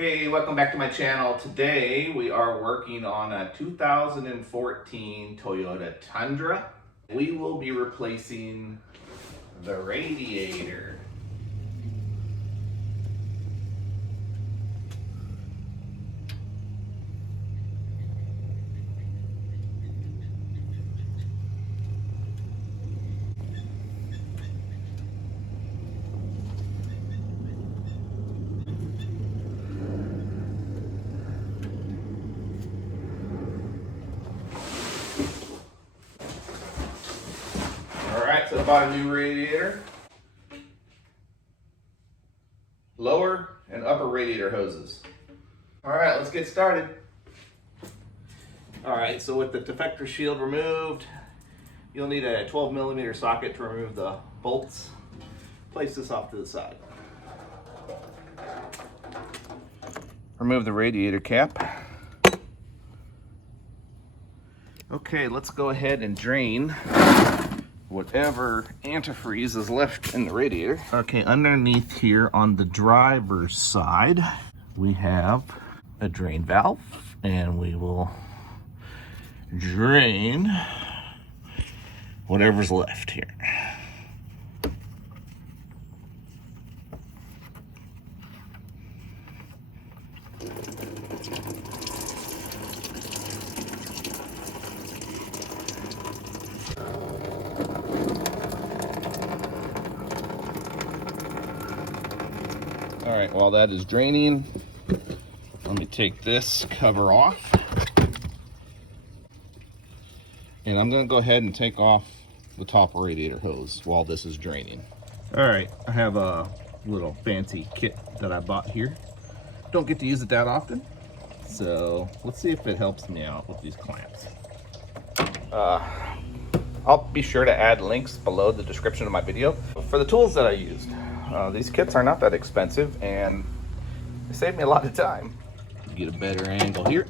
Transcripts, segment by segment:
Hey, welcome back to my channel. Today we are working on a 2014 Toyota Tundra. We will be replacing the radiator. Alright, so I bought a new radiator. Lower and upper radiator hoses. Alright, let's get started. Alright, so with the defector shield removed, you'll need a 12mm socket to remove the bolts. Place this off to the side. Remove the radiator cap. Okay, let's go ahead and drain whatever antifreeze is left in the radiator. Okay, underneath here on the driver's side, we have a drain valve, and we will drain whatever's left here. All right, while that is draining, let me take this cover off. And I'm gonna go ahead and take off the top radiator hose while this is draining. All right, I have a little fancy kit that I bought here. Don't get to use it that often, so let's see if it helps me out with these clamps. I'll be sure to add links below the description of my video for the tools that I used. These kits are not that expensive, and they save me a lot of time. Get a better angle here.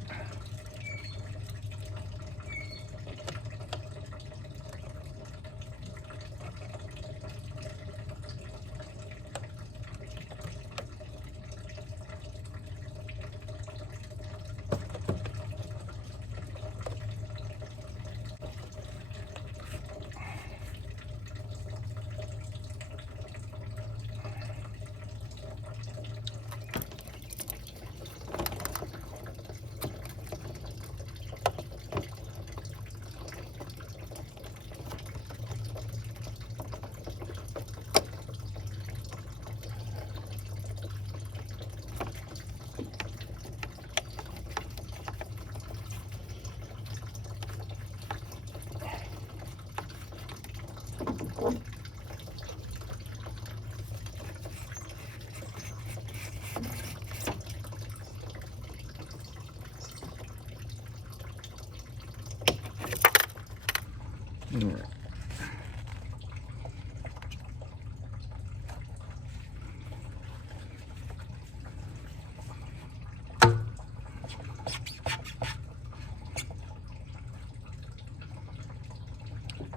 All right.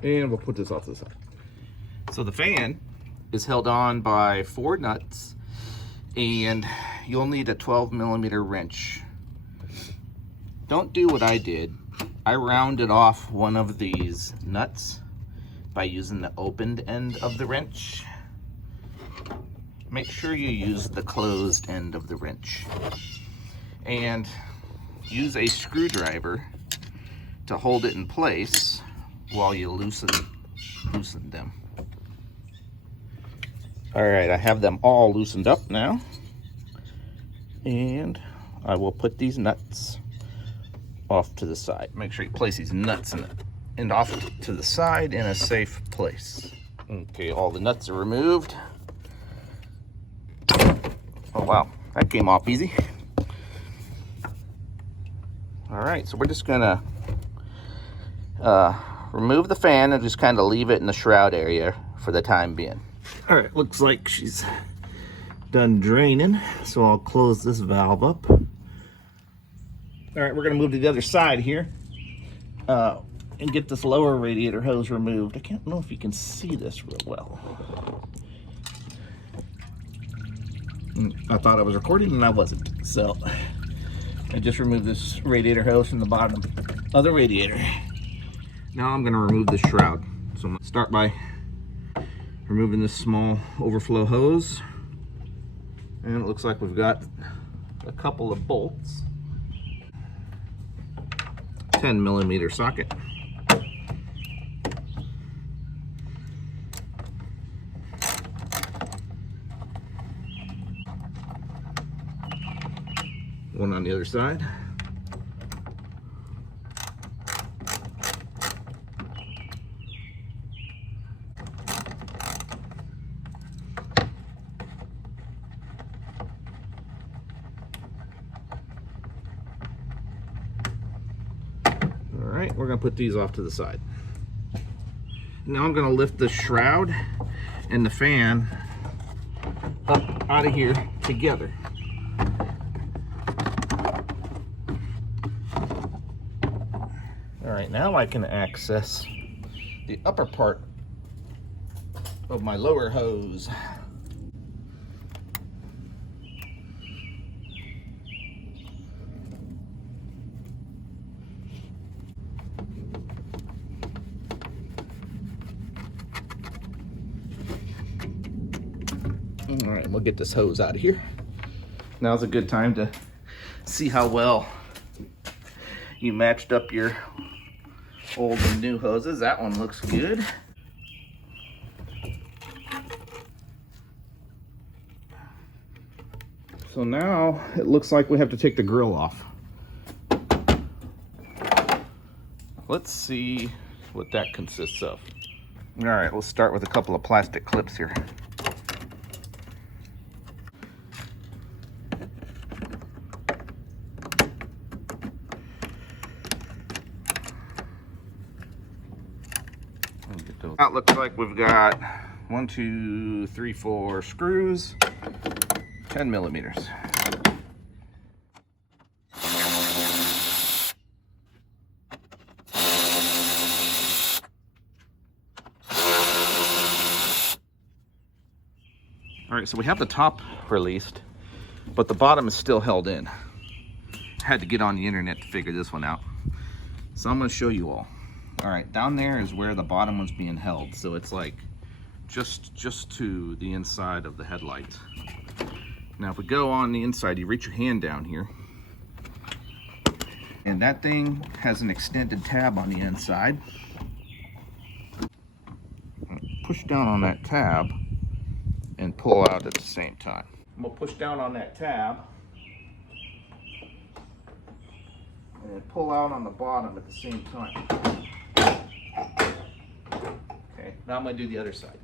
And we'll put this off to the side. So the fan is held on by 4 nuts, and you'll need a 12mm wrench. Don't do what I did. I rounded off one of these nuts by using the opened end of the wrench. Make sure you use the closed end of the wrench. And use a screwdriver to hold it in place while you loosen them. All right, I have them all loosened up now. And I will put these nuts off to the side. Make sure you place these nuts and off to the side in a safe place. Okay, all the nuts are removed. Oh wow, that came off easy. All right, so we're just gonna remove the fan and just kind of leave it in the shroud area for the time being. All right, looks like she's done draining, so I'll close this valve up. All right, we're gonna move to the other side here and get this lower radiator hose removed. I can't know if you can see this real well. I thought I was recording and I wasn't. So I just removed this radiator hose from the bottom of the radiator. Now I'm going to remove this shroud. So I'm going to start by removing this small overflow hose. And it looks like we've got a couple of bolts. 10mm socket. One on the other side. All right, we're gonna put these off to the side. Now I'm gonna lift the shroud and the fan up out of here together. All right, now I can access the upper part of my lower hose. All right, we'll get this hose out of here. Now's a good time to see how well you matched up your old and new hoses. That one looks good. So now it looks like we have to take the grill off. Let's see what that consists of. All right, we'll start with a couple of plastic clips here. Now it looks like we've got 1, 2, 3, 4 screws, 10mm. All right, so we have the top released, but the bottom is still held in. I had to get on the internet to figure this one out. So I'm gonna show you all. All right, down there is where the bottom one's being held. So it's like just to the inside of the headlight. Now if we go on the inside, you reach your hand down here. And that thing has an extended tab on the inside. Push down on that tab and pull out at the same time. I'm gonna push down on that tab and pull out on the bottom at the same time. Okay, now I'm going to do the other side.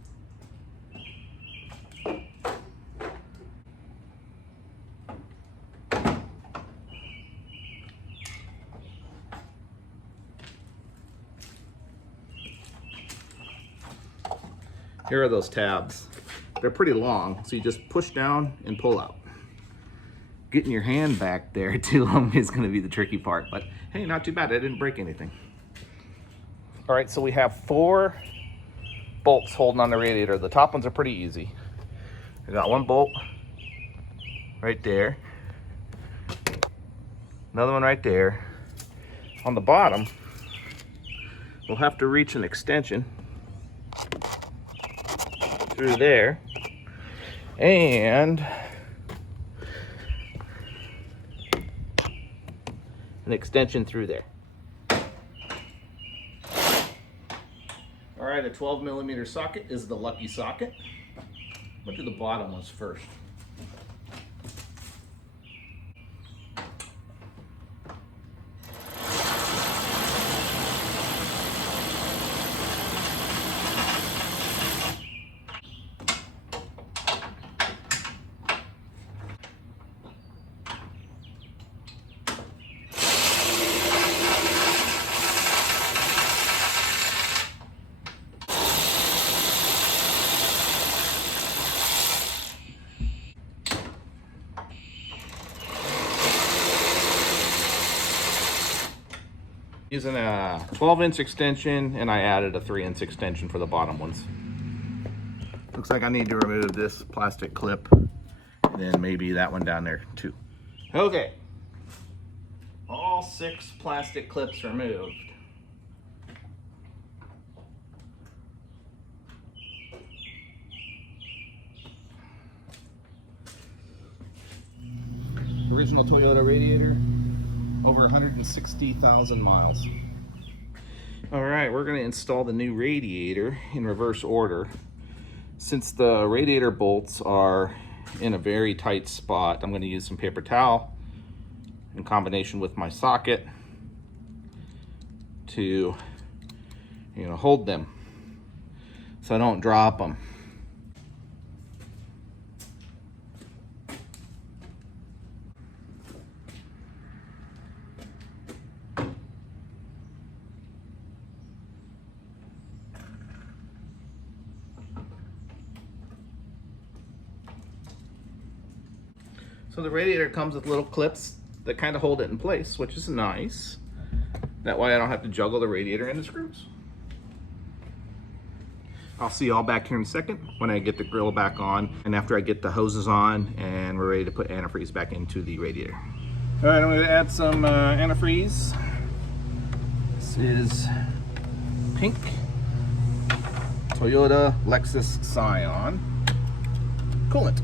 Here are those tabs. They're pretty long, so you just push down and pull out. Getting your hand back there to them is going to be the tricky part, but hey, not too bad. I didn't break anything. All right, so we have 4 bolts holding on the radiator. The top ones are pretty easy. I got 1 bolt right there, another one right there. On the bottom, we'll have to reach an extension through there and an extension through there. All right, a 12mm socket is the lucky socket. We'll do the bottom ones first. Using a 12-inch extension, and I added a 3-inch extension for the bottom ones. Looks like I need to remove this plastic clip then maybe that one down there too. Okay. All 6 plastic clips removed. Original Toyota Radiator, over 160,000 miles. All right, we're gonna install the new radiator in reverse order. Since the radiator bolts are in a very tight spot, I'm gonna use some paper towel in combination with my socket to, hold them so I don't drop them. So the radiator comes with little clips that kind of hold it in place, which is nice. That way I don't have to juggle the radiator and the screws. I'll see you all back here in a second when I get the grill back on and after I get the hoses on and we're ready to put antifreeze back into the radiator. All right, I'm going to add some antifreeze. This is pink Toyota Lexus Scion coolant.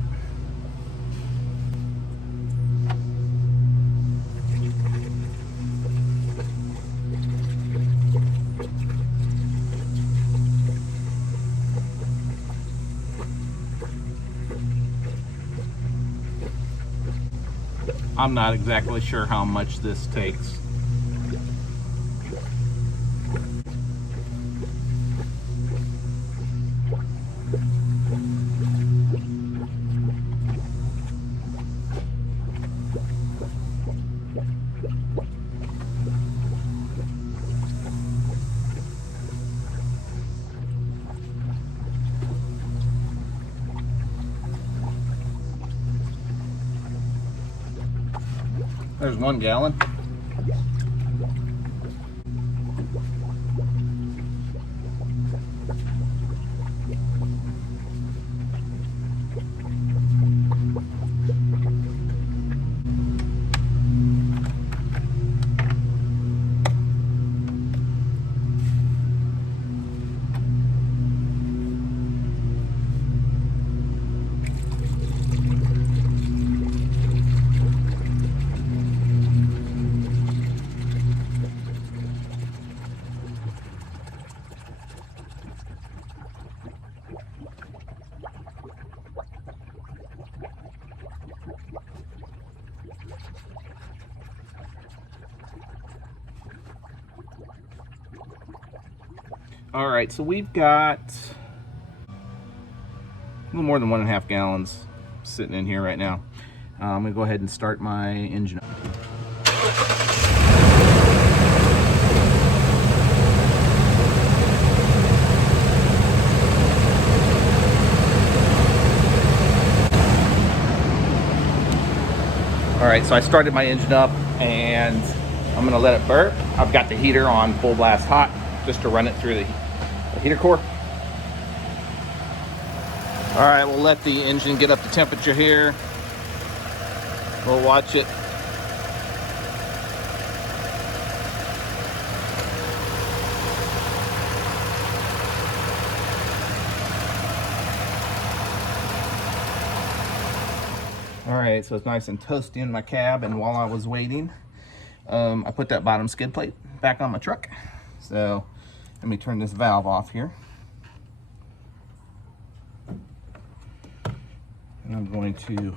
I'm not exactly sure how much this takes. There's 1 gallon. All right, so we've got a little more than 1.5 gallons sitting in here right now. I'm gonna go ahead and start my engine up. All right, so I started my engine up and I'm gonna let it burp. I've got the heater on full blast hot just to run it through the heater core. All right, we'll let the engine get up to temperature here. We'll watch it. All right, so it's nice and toasty in my cab, and while I was waiting, I put that bottom skid plate back on my truck. So let me turn this valve off here. And I'm going to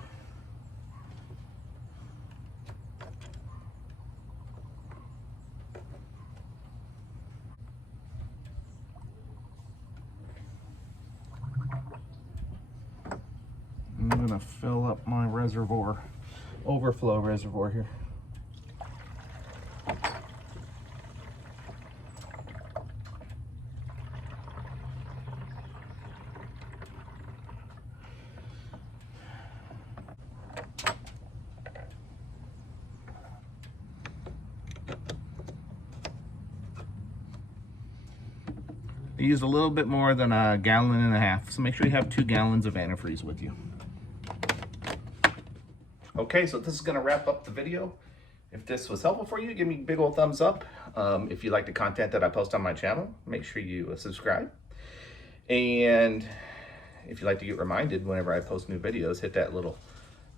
fill up my reservoir, overflow reservoir here. I used a little bit more than 1.5 gallons, so make sure you have 2 gallons of antifreeze with you. Okay, so this is gonna wrap up the video. If this was helpful for you, give me a big old thumbs up. If you like the content that I post on my channel, make sure you subscribe. And if you like to get reminded whenever I post new videos, hit that little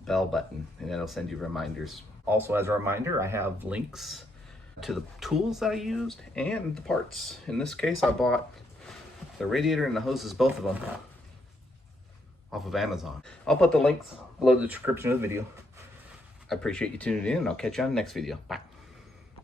bell button and it'll send you reminders. Also, as a reminder, I have links to the tools that I used and the parts. In this case, I bought the radiator and the hoses, both of them, off of Amazon. I'll put the links below the description of the video. I appreciate you tuning in, and I'll catch you on the next video. Bye.